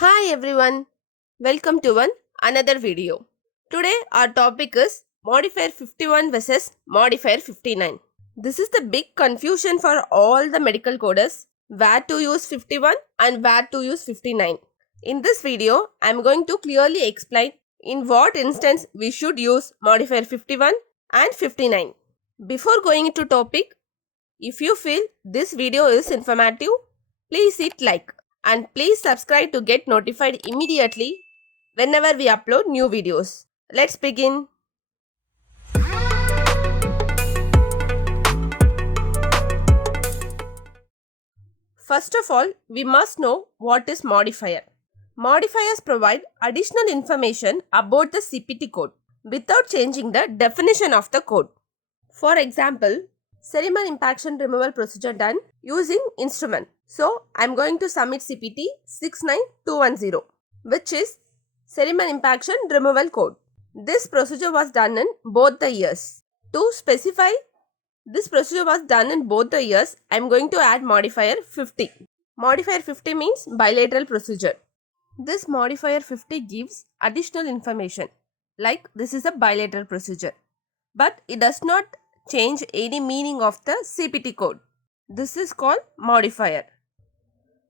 Hi everyone, welcome to another video. Today our topic is Modifier 51 versus Modifier 59. This is the big confusion for all the medical coders where to use 51 and where to use 59. In this video, I am going to clearly explain in what instance we should use Modifier 51 and 59. Before going into topic, if you feel this video is informative, please hit like and please subscribe to get notified immediately whenever we upload new videos. Let's begin. First of all, we must know what is modifier. Modifiers provide additional information about the CPT code without changing the definition of the code. For example, cerebral impaction removal procedure done using instrument. So, I am going to submit CPT 69210, which is cerebral impaction removal code. This procedure was done in both the years. To specify this procedure was done in both the years, I am going to add modifier 50. Modifier 50 means bilateral procedure. This modifier 50 gives additional information like this is a bilateral procedure, but it does not change any meaning of the CPT code. This is called modifier.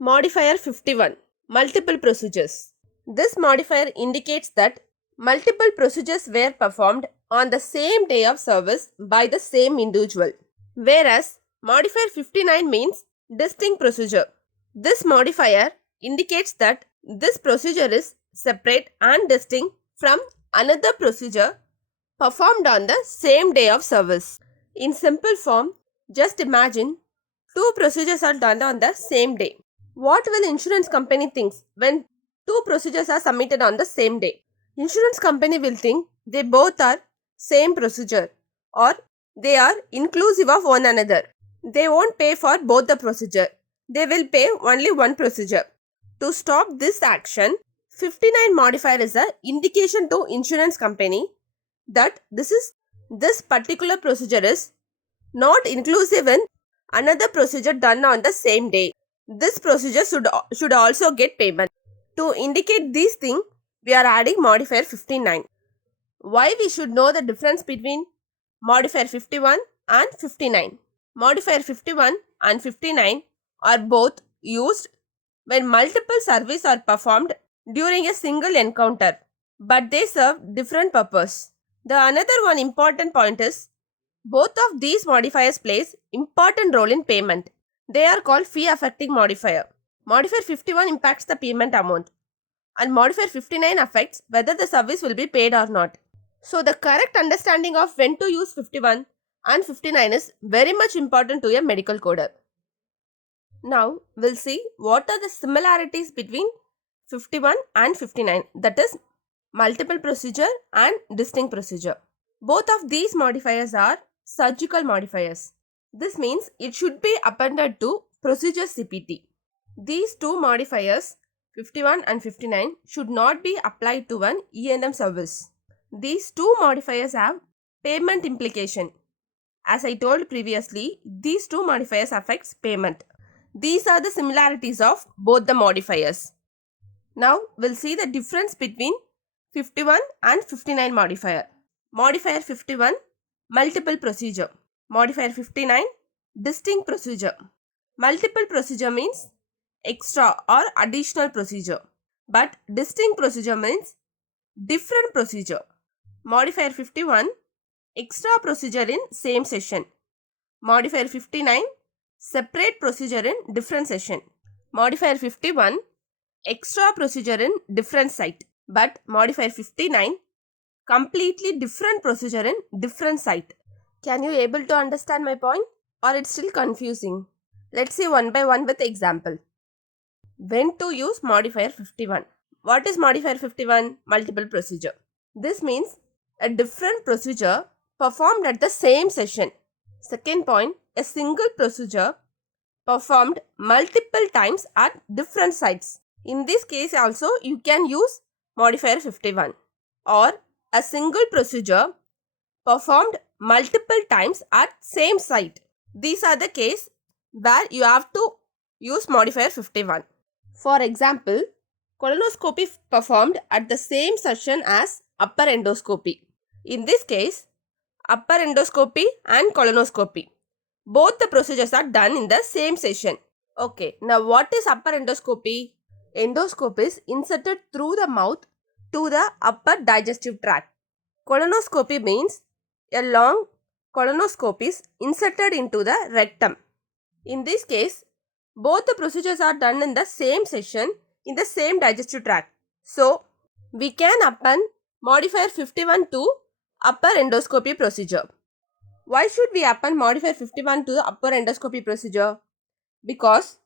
Modifier 51. Multiple procedures. This modifier indicates that multiple procedures were performed on the same day of service by the same individual. Whereas modifier 59 means distinct procedure. This modifier indicates that this procedure is separate and distinct from another procedure performed on the same day of service. In simple form, just imagine two procedures are done on the same day. What will insurance company think when two procedures are submitted on the same day? Insurance company will think they both are same procedure or they are inclusive of one another. They won't pay for both the procedure. They will pay only one procedure. To stop this action, 59 modifier is an indication to insurance company that this particular procedure is not inclusive in another procedure done on the same day. This procedure should also get payment. To indicate these things, we are adding modifier 59. Why we should know the difference between modifier 51 and 59? Modifier 51 and 59 are both used when multiple surveys are performed during a single encounter, but they serve different purpose. The another one important point is both of these modifiers plays important role in payment. They are called fee affecting modifier. Modifier 51 impacts the payment amount and modifier 59 affects whether the service will be paid or not. So the correct understanding of when to use 51 and 59 is very much important to a medical coder. Now we'll see what are the similarities between 51 and 59, that is multiple procedure and distinct procedure. Both of these modifiers are surgical modifiers. This means it should be appended to procedure CPT. These two modifiers 51 and 59 should not be applied to an E&M service. These two modifiers have payment implication. As I told previously, these two modifiers affects payment. These are the similarities of both the modifiers. Now we'll see the difference between 51 and 59 modifier. Modifier 51 multiple procedure. Modifier 59 distinct procedure. Multiple procedure means extra or additional procedure, but distinct procedure means different procedure. Modifier 51 extra procedure in same session. Modifier 59 separate procedure in different session. Modifier 51 extra procedure in different site, but modifier 59 completely different procedure in different site. Can you able to understand my point or it's still confusing? Let's see one by one with example. When to use modifier 51? What is modifier 51? Multiple procedure. This means a different procedure performed at the same session. Second point, a single procedure performed multiple times at different sites. In this case also you can use modifier 51. Or a single procedure performed multiple times at same site. These are the case where you have to use modifier 51. For example, Colonoscopy performed at the same session as upper endoscopy. In this case, upper endoscopy and colonoscopy, both the procedures are done in the same session. Okay, now what is upper endoscopy? Endoscope is inserted through the mouth to the upper digestive tract. Colonoscopy means a long colonoscope is inserted into the rectum. In this case, both the procedures are done in the same session in the same digestive tract. So, we can append Modifier 51 to upper endoscopy procedure. Why should we append Modifier 51 to the upper endoscopy procedure? Because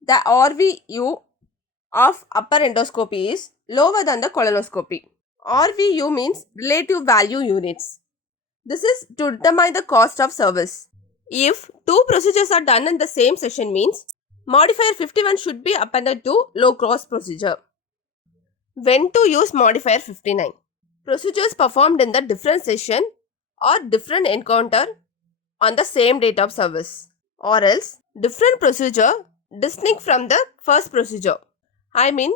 the RVU of upper endoscopy is lower than the colonoscopy. RVU means relative value units. This is to determine the cost of service. If two procedures are done in the same session means Modifier 51 should be appended to low cost procedure. When to use Modifier 59? Procedures performed in the different session or different encounter on the same date of service, or else different procedure distinct from the first procedure. I mean,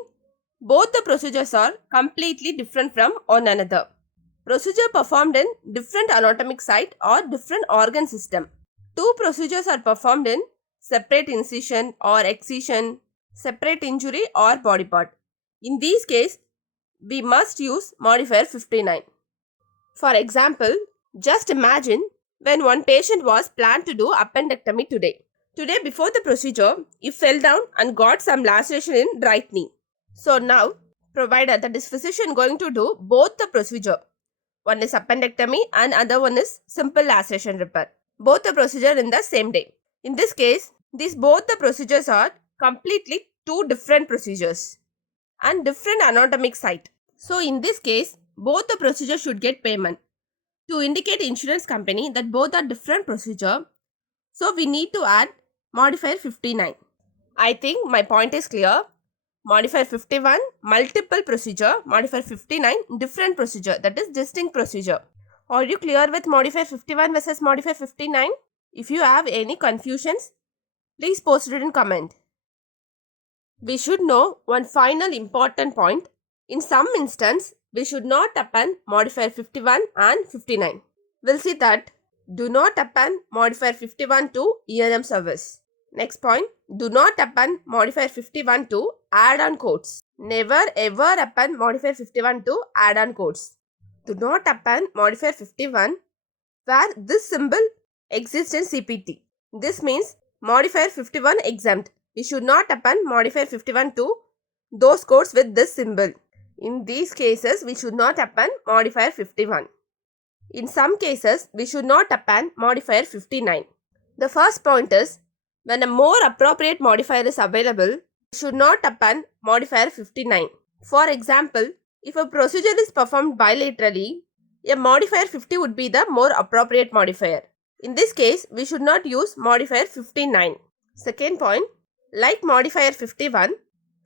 both the procedures are completely different from one another. Procedure performed in different anatomic site or different organ system. Two procedures are performed in separate incision or excision, separate injury or body part. In these cases, we must use Modifier 59. For example, just imagine when one patient was planned to do appendectomy today. Today before the procedure, he fell down and got some laceration in right knee. So now, provided that this physician going to do both the procedure. One is appendectomy and other one is simple laceration repair. Both the procedure in the same day. In this case, both the procedures are completely two different procedures and different anatomic site. So in this case, both the procedures should get payment. To indicate insurance company that both are different procedure, so we need to add Modifier 59. I think my point is clear. Modifier 51 multiple procedure, Modifier 59 different procedure, that is distinct procedure. Are you clear with Modifier 51 versus Modifier 59? If you have any confusions, please post it in comment. We should know one final important point. In some instance, we should not append Modifier 51 and 59. We'll see that. Do not append Modifier 51 to E&M service. Next point, do not append Modifier 51 to add-on codes. Never ever append Modifier 51 to add-on codes. Do not append Modifier 51 where this symbol exists in CPT. This means Modifier 51 exempt. We should not append Modifier 51 to those codes with this symbol. In these cases, we should not append Modifier 51. In some cases, we should not append Modifier 59. The first point is, when a more appropriate modifier is available, we should not append Modifier 59. For example, if a procedure is performed bilaterally, a Modifier 50 would be the more appropriate modifier. In this case, we should not use Modifier 59. Second point, like Modifier 51,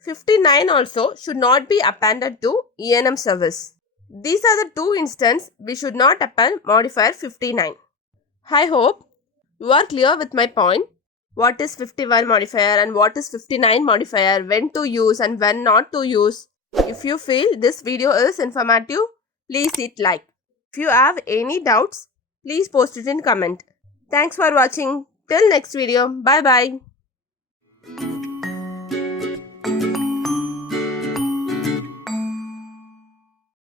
59 also should not be appended to E&M service. These are the two instances we should not append Modifier 59. I hope you are clear with my point. What is 51 modifier and what is 59 modifier, when to use and when not to use. If you feel this video is informative, please hit like. If you have any doubts, please post it in comment. Thanks for watching. Till next video. Bye bye.